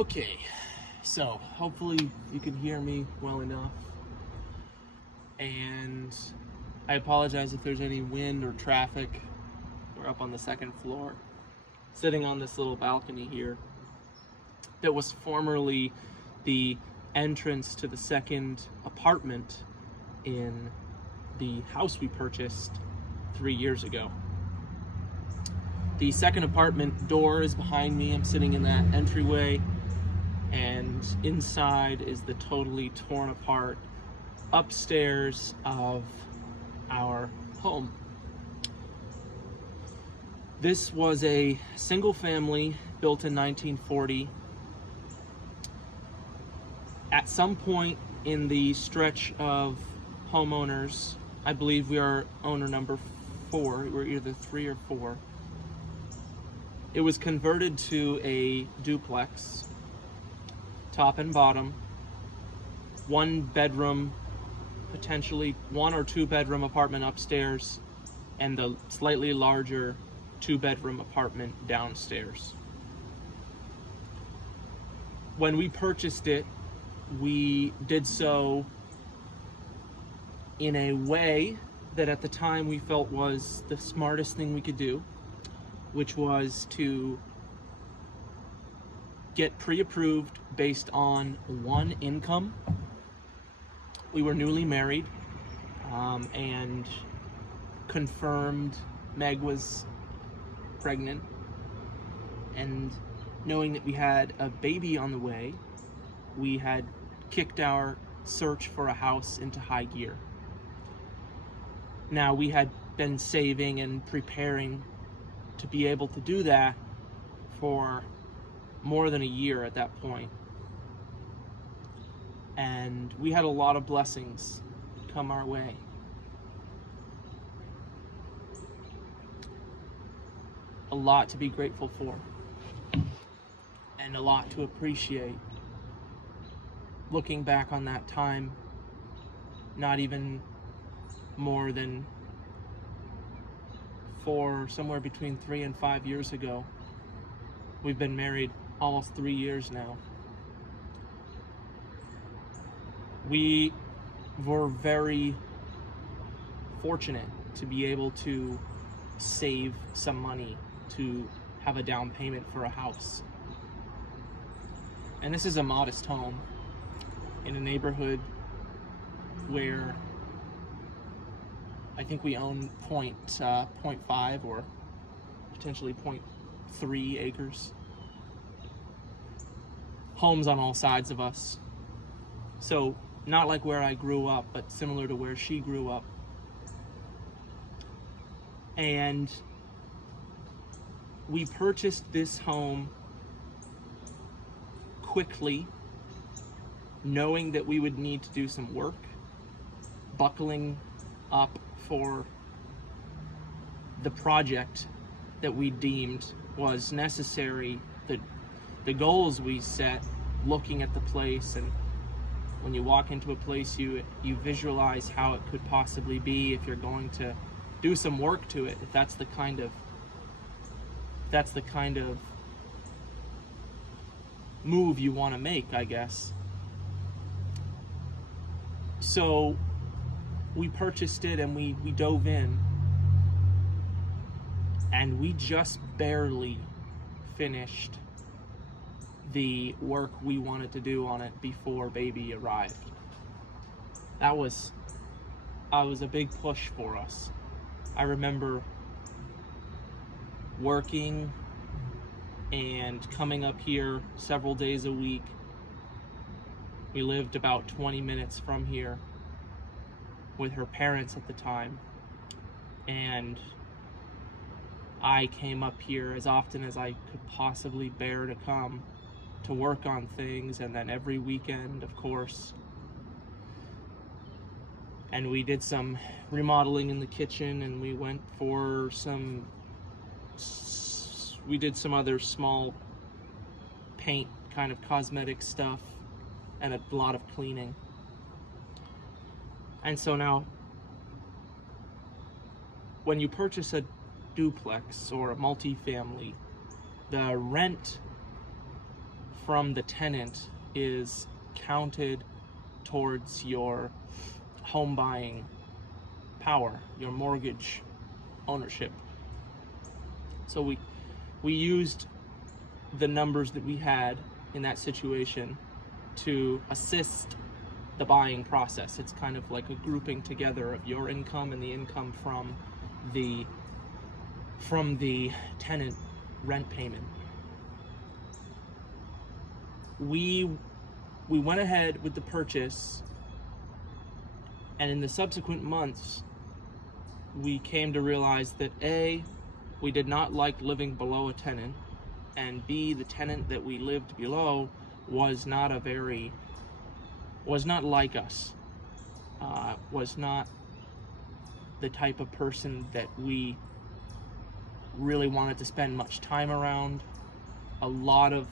Okay, so hopefully you can hear me well enough. And I apologize if there's any wind or traffic. We're up on the second floor, sitting on this little balcony here that was formerly the entrance to the second apartment in the house we purchased 3 years ago. The second apartment door is behind me. I'm sitting in that entryway, and inside is the totally torn apart upstairs of our home. This was a single family built in 1940. At some point in the stretch of homeowners, I believe we are owner number 4, we're either 3 or 4. It was converted to a duplex, top and bottom, 1 bedroom, potentially 1 or 2 bedroom apartment upstairs, and the slightly larger 2 bedroom apartment downstairs. When we purchased it, we did so in a way that at the time we felt was the smartest thing we could do, which was to get pre-approved based on 1 income. We were newly married, and confirmed Meg was pregnant, and knowing that we had a baby on the way, we had kicked our search for a house into high gear. Now, we had been saving and preparing to be able to do that for more than a year at that point. And we had a lot of blessings come our way. A lot to be grateful for, and a lot to appreciate. Looking back on that time, not even more than 4, somewhere between 3 and 5 years ago. We've been married almost 3 years now. We were very fortunate to be able to save some money to have a down payment for a house. And this is a modest home in a neighborhood where I think we own 0.5 or potentially 0.3 acres. Homes on all sides of us. So not like where I grew up, but similar to where she grew up. And we purchased this home quickly, knowing that we would need to do some work, buckling up for the project that we deemed was necessary, the goals we set, looking at the place. And when you walk into a place, you visualize how it could possibly be if you're going to do some work to it, if that's the kind of move you want to make, I guess. So we purchased it and we dove in, and we just barely finished the work we wanted to do on it before baby arrived. That was a big push for us. I remember working and coming up here several days a week. We lived about 20 minutes from here with her parents at the time, and I came up here as often as I could possibly bear to come to work on things, and then every weekend, of course. And we did some remodeling in the kitchen, and we went for we did some other small paint kind of cosmetic stuff, and a lot of cleaning. And so now, when you purchase a duplex or a multifamily, the rent from the tenant is counted towards your home buying power, your mortgage ownership. So we used the numbers that we had in that situation to assist the buying process. It's kind of like a grouping together of your income and the income from the tenant rent payment. We went ahead with the purchase, and in the subsequent months we came to realize that A, we did not like living below a tenant, and B, the tenant that we lived below was not like us, was not the type of person that we really wanted to spend much time around. A lot of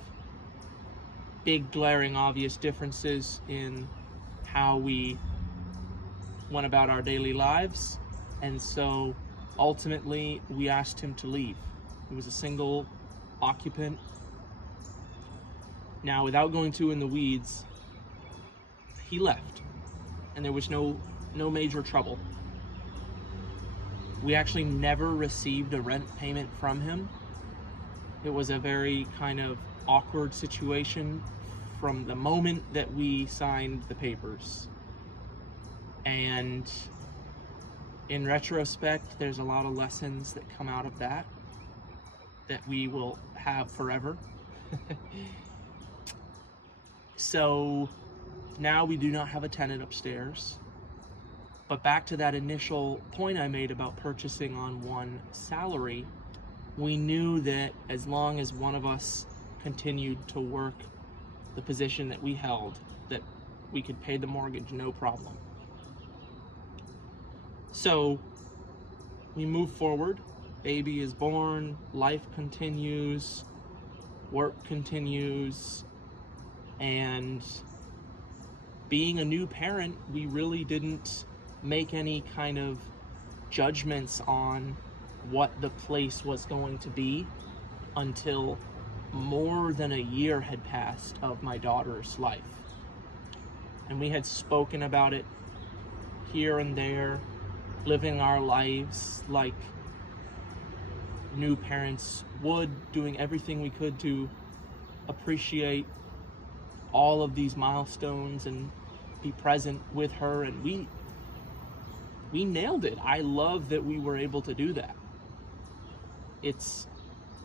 big, glaring, obvious differences in how we went about our daily lives, and so ultimately we asked him to leave. He was a single occupant. Now, without going too in the weeds, he left, and there was no major trouble. We actually never received a rent payment from him. It was a very kind of awkward situation from the moment that we signed the papers. And in retrospect, there's a lot of lessons that come out of that we will have forever. So now we do not have a tenant upstairs. But back to that initial point I made about purchasing on one salary, we knew that as long as one of us continued to work the position that we held, that we could pay the mortgage no problem. So we move forward, baby is born, life continues, work continues, and being a new parent, we really didn't make any kind of judgments on what the place was going to be until more than a year had passed of my daughter's life. And we had spoken about it here and there, living our lives like new parents would, doing everything we could to appreciate all of these milestones and be present with her, and we nailed it. I love that we were able to do that. It's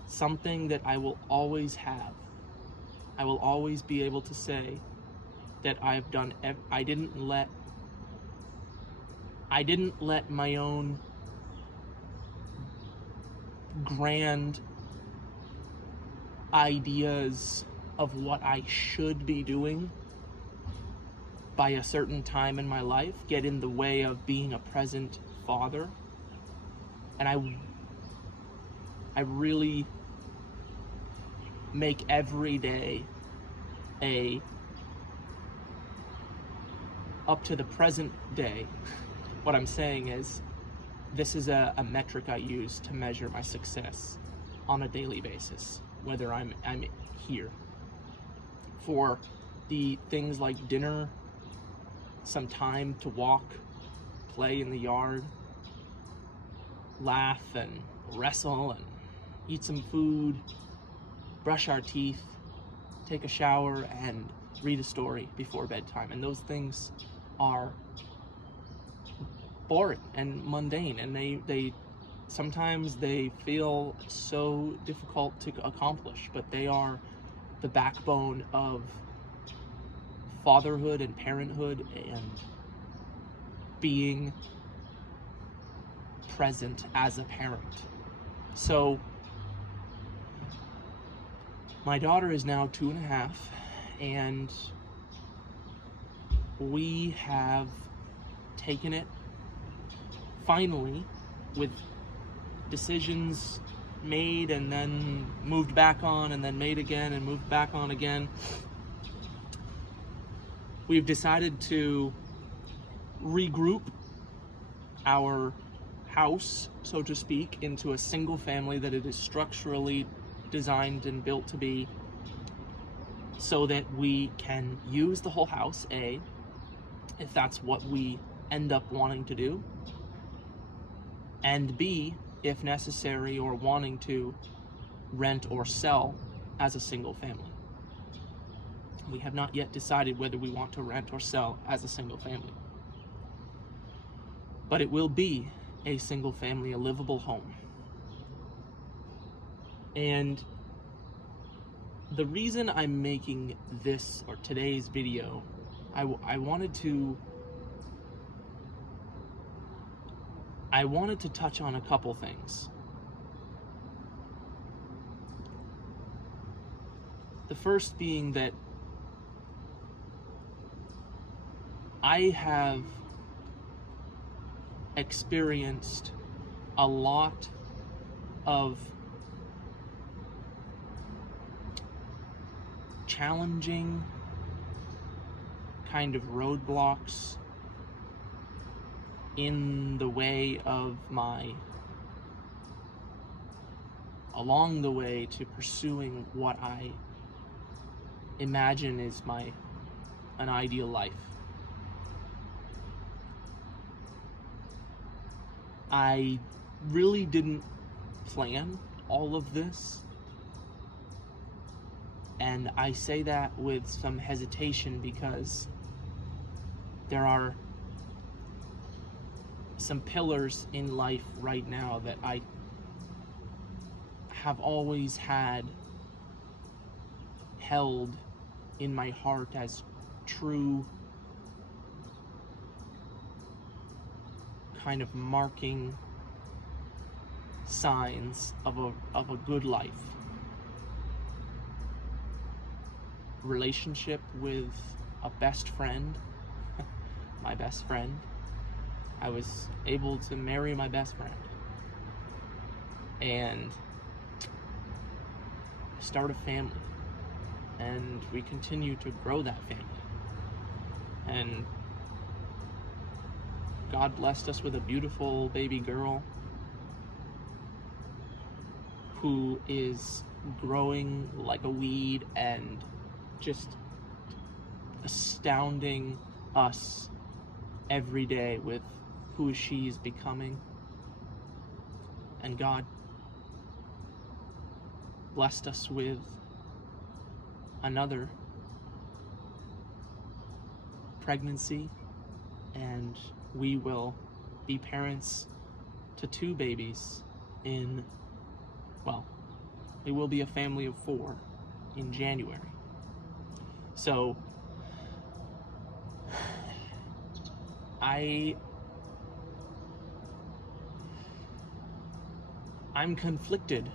something that I will always have. I will always be able to say that I've done. I didn't let my own grand ideas of what I should be doing by a certain time in my life get in the way of being a present father. And I really make every day up to the present day. What I'm saying is, this is a metric I use to measure my success on a daily basis, whether I'm here. For the things like dinner, some time to walk, play in the yard, laugh and wrestle and eat some food, brush our teeth, take a shower, and read a story before bedtime. And those things are boring and mundane, and they sometimes they feel so difficult to accomplish, but they are the backbone of fatherhood and parenthood and being present as a parent. So my daughter is now 2.5, and we have taken it finally, with decisions made and then moved back on and then made again and moved back on again. We've decided to regroup our house, so to speak, into a single family that it is structurally designed and built to be, so that we can use the whole house, A, if that's what we end up wanting to do, and B, if necessary or wanting to rent or sell as a single family. We have not yet decided whether we want to rent or sell as a single family. But it will be a single family, a livable home. And the reason I'm making this or today's video, I wanted to touch on a couple things. The first being that I have experienced a lot of challenging kind of roadblocks in the way of along the way to pursuing what I imagine is an ideal life. I really didn't plan all of this, and I say that with some hesitation because there are some pillars in life right now that I have always held in my heart as true kind of marking signs of a good life. Relationship with a best friend, my best friend. I was able to marry my best friend and start a family, and we continue to grow that family. And God blessed us with a beautiful baby girl who is growing like a weed and just astounding us every day with who she is becoming. And God blessed us with another pregnancy, and we will be parents to 2 babies we will be a family of 4 in January. So I'm conflicted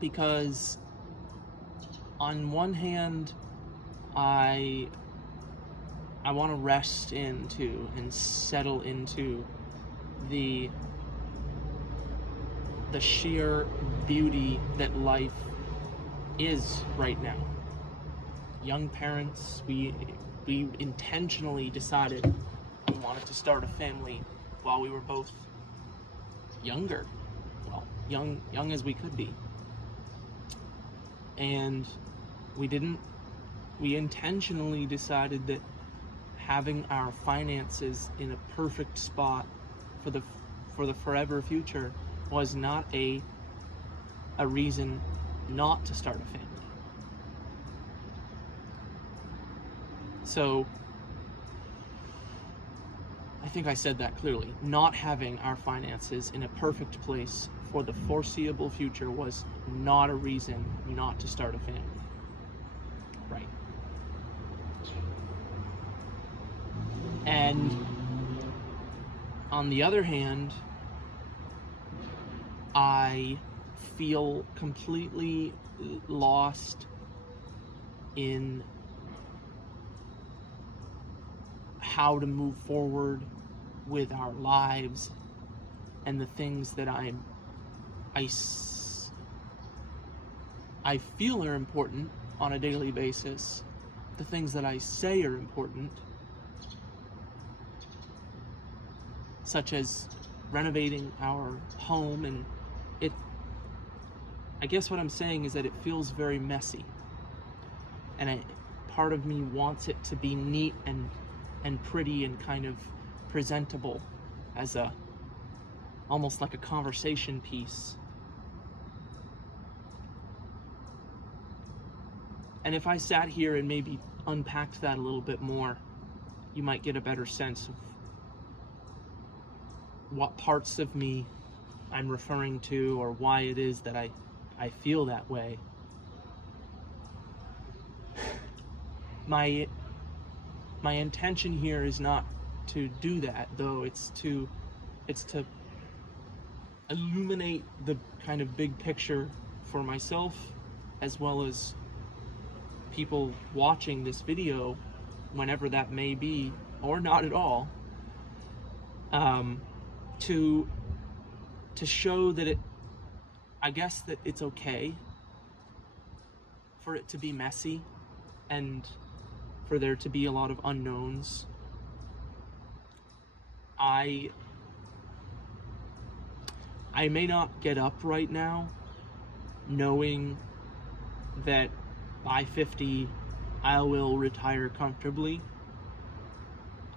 because on one hand I want to rest into and settle into the sheer beauty that life is right now. Young parents, we intentionally decided we wanted to start a family while we were both younger, young as we could be. And we intentionally decided that having our finances in a perfect spot for the forever future was not a reason not to start a family. So I think I said that clearly. Not having our finances in a perfect place for the foreseeable future was not a reason not to start a family. Right. And on the other hand, I feel completely lost in how to move forward with our lives and the things that I feel are important on a daily basis, the things that I say are important, such as renovating our home. And I guess what I'm saying is that it feels very messy. and part of me wants it to be neat and pretty and kind of presentable as a almost like a conversation piece. And if I sat here and maybe unpacked that a little bit more, you might get a better sense of what parts of me I'm referring to or why it is that I feel that way. My intention here is not to do that, though. It's to illuminate the kind of big picture for myself, as well as people watching this video, whenever that may be, or not at all, to show that I guess that it's okay for it to be messy and for there to be a lot of unknowns. I may not get up right now knowing that by 50 I will retire comfortably.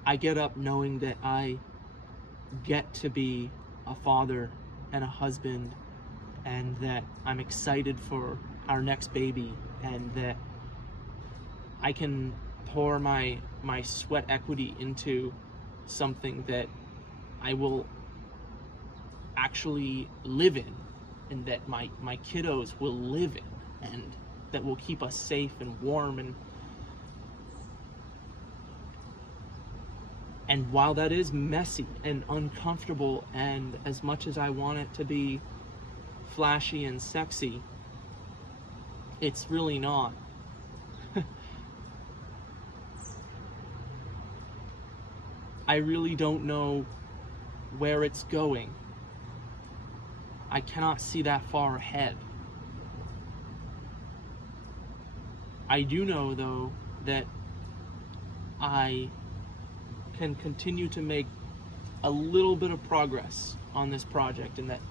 I get up knowing that I get to be a father and a husband, and that I'm excited for our next baby, and that I can pour my sweat equity into something that I will actually live in, and that my kiddos will live in, and that will keep us safe and warm. And while that is messy and uncomfortable, and as much as I want it to be flashy and sexy, it's really not. I really don't know where it's going. I cannot see that far ahead. I do know, though, that I can continue to make a little bit of progress on this project, and that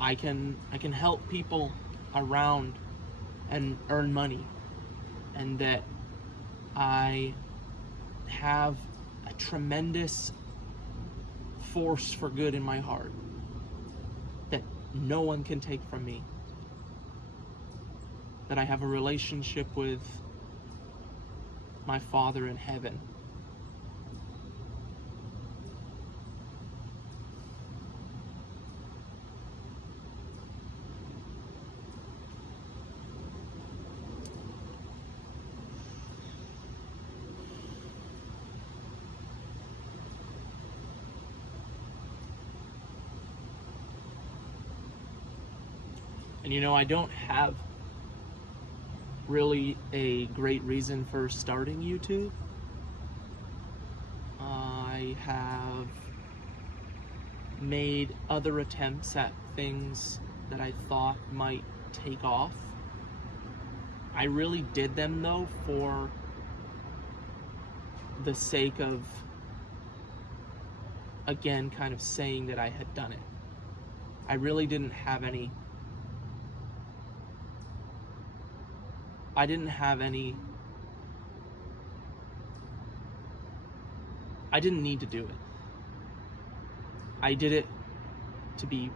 I can help people around and earn money, and that I have a tremendous force for good in my heart that no one can take from me, that I have a relationship with my Father in heaven. And you know, I don't have really a great reason for starting YouTube. I have made other attempts at things that I thought might take off. I really did them, though, for the sake of, again, kind of saying that I had done it. I really didn't have any I didn't need to do it. I did it to be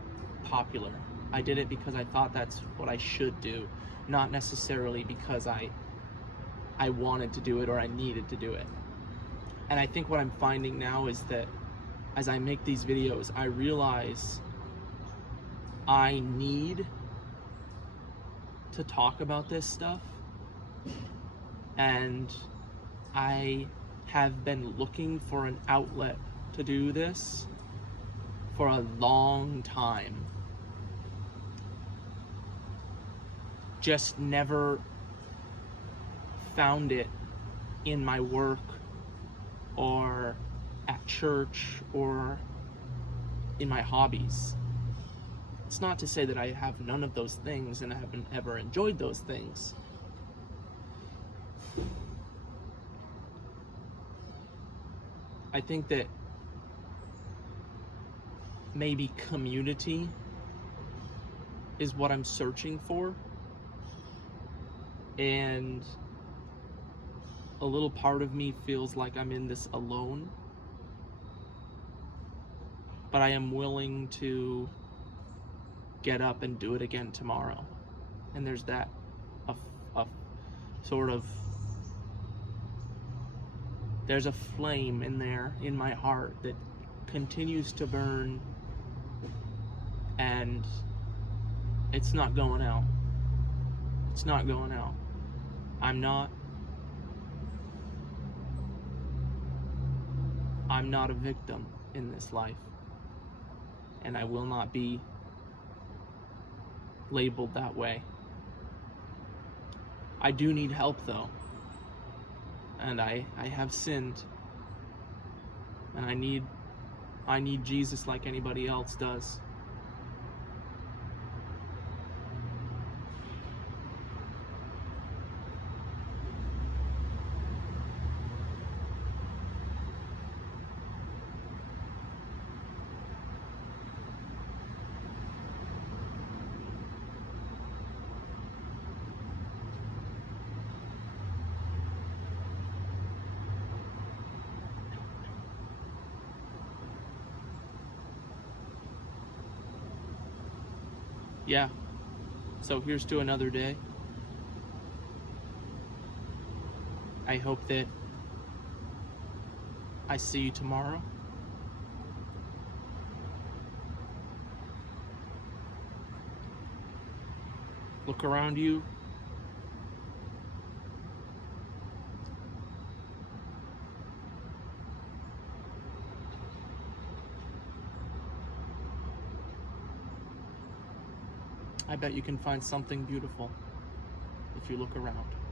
popular. I did it because I thought that's what I should do, not necessarily because I wanted to do it or I needed to do it. And I think what I'm finding now is that as I make these videos, I realize I need to talk about this stuff. And I have been looking for an outlet to do this for a long time. Just never found it in my work or at church or in my hobbies. It's not to say that I have none of those things and I haven't ever enjoyed those things. I think that maybe community is what I'm searching for. And a little part of me feels like I'm in this alone, but I am willing to get up and do it again tomorrow. And there's that a sort of, there's a flame in there in my heart that continues to burn, and it's not going out. It's not going out. I'm not a victim in this life, and I will not be labeled that way. I do need help though, and I have sinned, and I need Jesus like anybody else does. Yeah, so here's to another day. I hope that I see you tomorrow. Look around you. I bet you can find something beautiful if you look around.